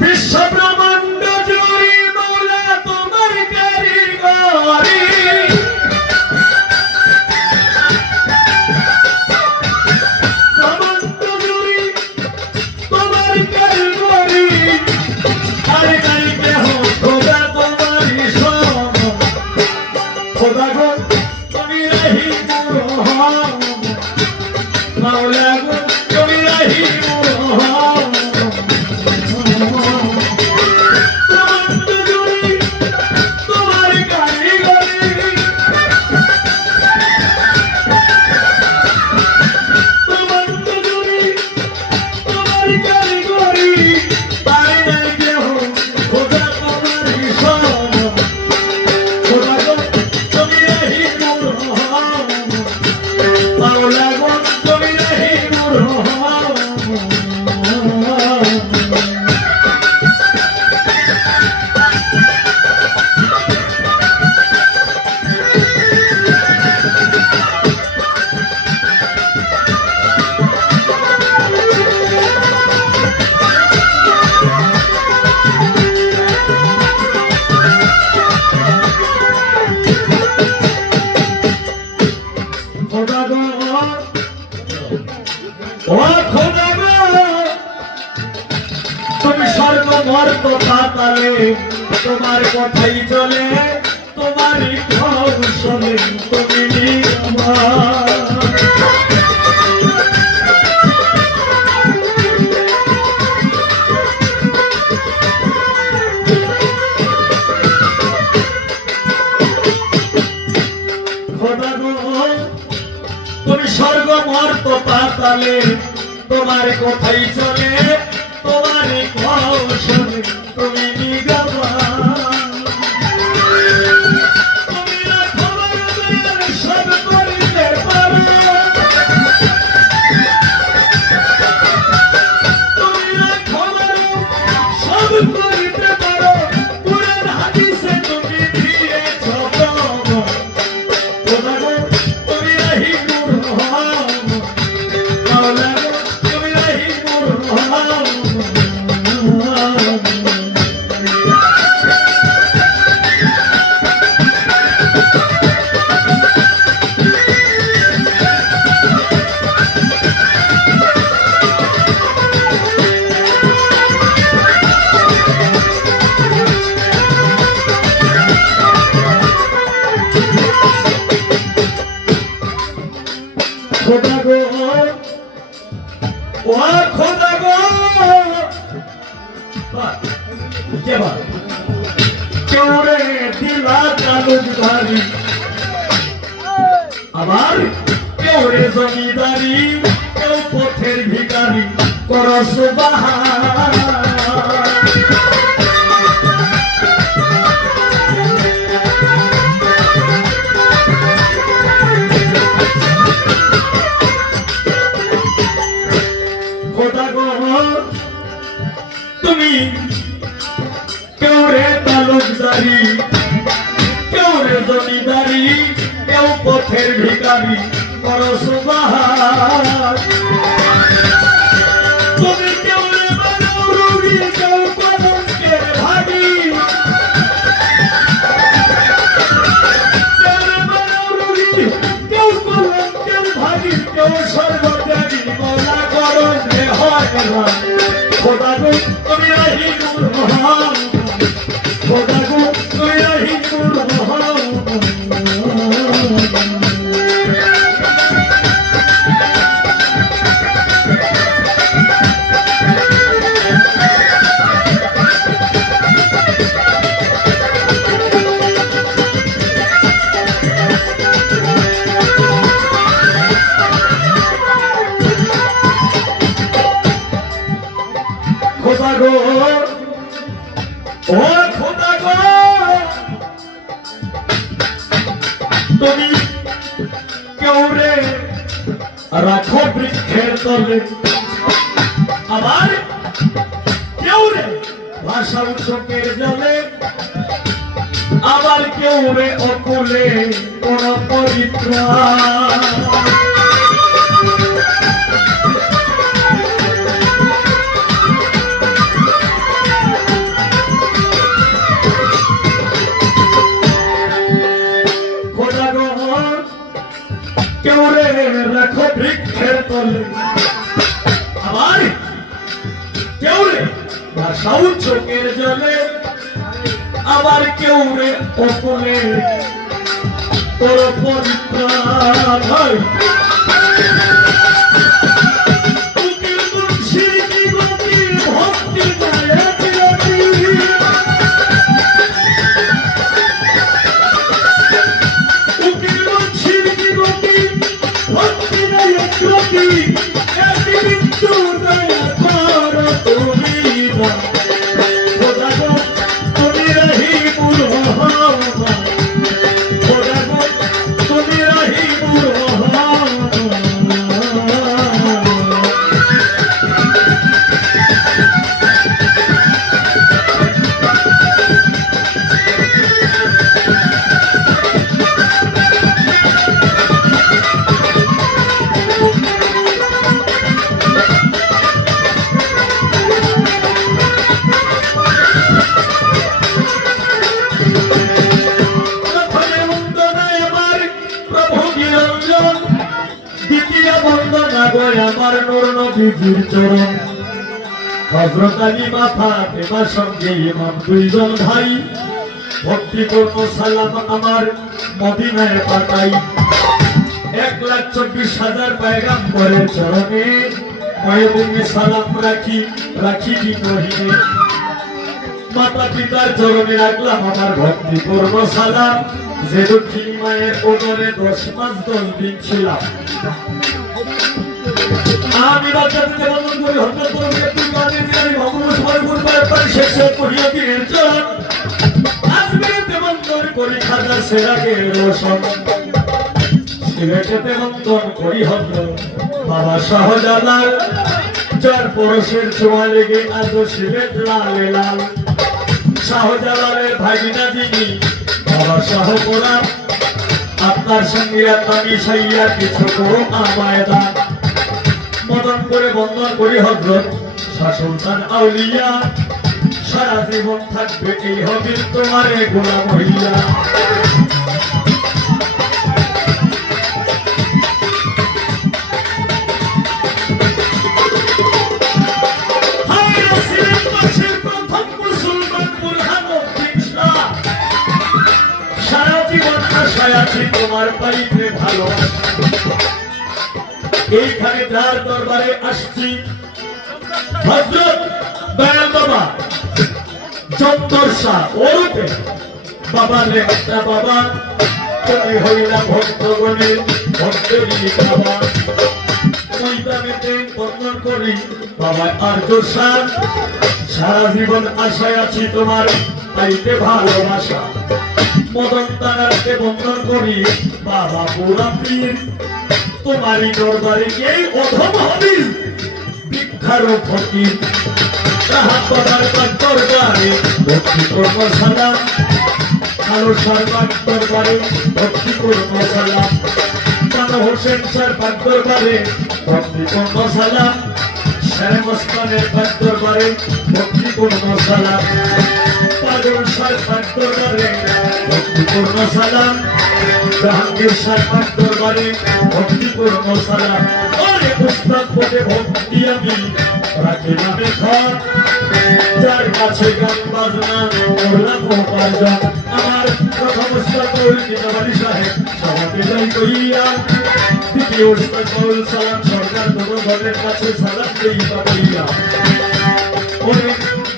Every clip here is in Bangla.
বিশ্বব্রহ্মাণ্ড জুড়ে মৌলা তোমার কারিগরি ব্রহ্মাণ্ড জুড়ে তোমার কারিগরি আর নাই কেহ খোদা তোমারই সম খোদা গো তুমি রহিম রহমান মাওলা গো তুমি রহিম রহমান তুমি সর্বমর্ত পাতালে তোমার কথাই চলে তোমারই ঘর চলে তুমি খোদা গো তুমি স্বর্গমর্ত পাতালে তোমার কথাই চলে তোমার কৌশলে তুমি নিগমা তুমি না খবর সব করিতে পারো তুমি না খবর সব করিতে পারো কুরআন হাদিসে তুমি দিয়েছ খোদা গো তুমি রহিমুর রহমান মাওলা গো তুমি রহিমুর রহমান খোদা গো ও খোদা গো কেউ রে দিলা তালুকদারি আবার কেউ রে জমিদারি কেউ পথের ভিখারি করস বাহার তুমি কেউ রে তালুকদারি কেউ রে জমিদারি কেউ পথের ভিখারি করস বাহার তুমি কেউ রে বানাও রুগী কেউ কলঙ্কের ভাগী কেউ রে বানাও রুগী কেউ কলঙ্কের ভাগী কেউ সর্বত্যাগী মৌলা করস রে হয় না খোদা গো তুমি রহিমুর রহমান খোদা গো তুমি রহিমুর রহমান খোদা গো ও খোদা গো তুমি কেউ রে রাখো বৃক্ষের তলে আবার কেউ রে ভাষা উৎসকের জলে আবার কেউ রে অকুলে কোন পরিত্রাণ জলে আবার কেউ রে ভাসাও চোখের জলে আবার কেউ রে অপরে তোর পরিত্রাণ হয় আমার নূর নবীজির চরণ হযরত আলী মাথা দেবার সঙ্গে ইমাম দুইজন ভাই ভক্তি করব সালাম আমার মদিনায় পাঠাই 1,24,000 পয়গম্বরের চরণে ময়দিনে সালাম রাখি রাখি কি কহিনে মাতা পিতার চরণে রাখলাম আমার ভক্তি করব সালাম যে দক্ষিণী মায়ের ওদরে 10 মাস 10 দিন ছিলাম আমি বাচ্চাদের বন্ধন করি হত্যা করবো তুই কাজে দিলাম ভগবান সবাই করবার পর শেষে করিয়া দিনের চল আজকে বন্ধন করি খাজা সেরাকে রোশন সিলেটেতে বন্ধন করি হদ্র বাবা শাহজালাল যার পরশের ছোঁয়া লেগে আজ সিলেট লালে লাল শাহজালালের ভাগিনা যিনি বাবা শাহপুরা আপনার সঙ্গে আপনার মিশাইয়া কিছু করো আমায় দান মদন করে বন্ধন করি হযরত শাহ সুলতান আউলিয়া সারা জীবন থাকবে এই হবির তোমারে গোলাম হইয়া সারা জীবন আশায় আছি তোমার পাইতে ভালোবাসা এইখানে যার দরবারে আসছি হযরত দয়াল বাবা চন্দর শাহ ওরূপে বাবা রে একটা বাবা তুমি হইলা ভক্তগণের ভক্তেরই বাবা ময়দানেতে বন্দন করি বাবা আর্য শাহ সারা জীবন আশায় আছি তোমার পাইতে ভালোবাসা মদন তানারকে বন্দন করি বাবা পুরা পীর তোমারই দরবারে এই অধম হবি বিখ্যাত ফকির তাহা বাবার দরবারে ভক্তি করব সালাম কালো সরকার দরবারে ভক্তি করব সালাম কালো হোসেন সরকার দরবারে ভক্তি করব সালাম শের মস্তানের দরবারে ভক্তি করব সালাম পাগল সরকার দরবারে ভক্তি করব সালাম জাহাঙ্গীর সরকার দরবারে ভক্তি করব সালাম ওরে পুস্তক পড়ে ভক্তি আমি রাখি নামে ঘর যার কাছে গান বাজনা করলাম উপার্জন আমার প্রথম উস্তাদ কিতাবাড়ি সাহেব সভাকে যাই কইয়া দ্বিতীয় উস্তাদ সালাম সরকার দরবারের কাছে সালাম দেই পাইয়া ওরে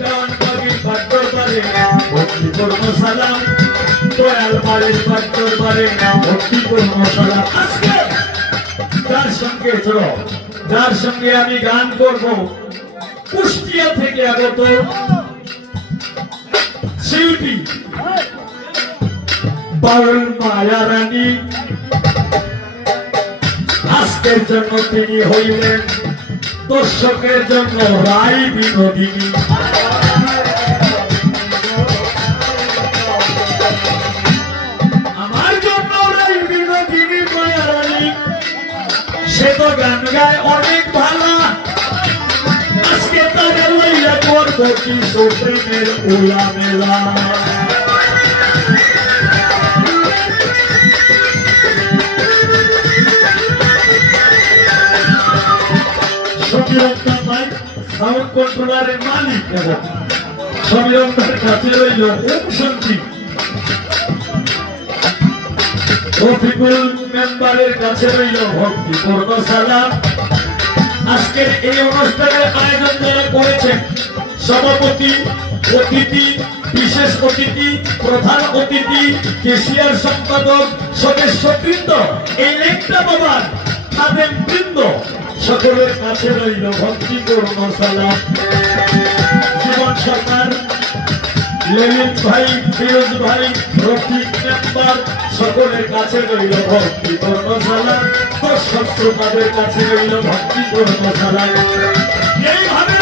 গান বাগির পাঠ দরবারে ভক্তি করব সালাম দয়াল বাড়ির পাঠ দরবারে ভক্তি করব সালাম আজকে যার সঙ্গে আমি গান করব কুষ্টিয়া থেকে আগত শিল্পী বাউল মায়া রানী আজকের জন্য তিনি হইলেন দর্শকের জন্য রায় বিনোদিনী আমার জন্য রায় বিনোদিনী মায়া রানী সে তো গান গায় অনেক ভালো আজকে তাদের লইয়া করব কি সুপ্রিমের উলা মেলা সমীরঞ্জন ভাই সাউন্ড কন্ট্রোলারের মালিক এবং সমীরঞ্জনের কাছে রইল শান্তি। রফিকুল মেম্বারের কাছে রইল ভক্তিপূর্ণ সালাম। আজকের এই অনুষ্ঠানের আয়োজন যারা করেছেন সভাপতি, অতিথি, বিশেষ অতিথি, প্রধান অতিথি, কেশিয়ার সম্পাদক, সদস্যবৃন্দ, এই লেখটা বাবার খাদেম বৃন্দ, সকলের কাছে রইল ভক্তিপূর্ণ সালাম। জীবন সরকার, লেলিন ভাই, ফিরোজ ভাই, রফিক মেম্বার, সকলের কাছে রইল ভক্তিপূর্ণ সালাম। দর্শক শ্রোতাদের কাছে রইল ভক্তিপূর্ণ সালাম। এইভাবে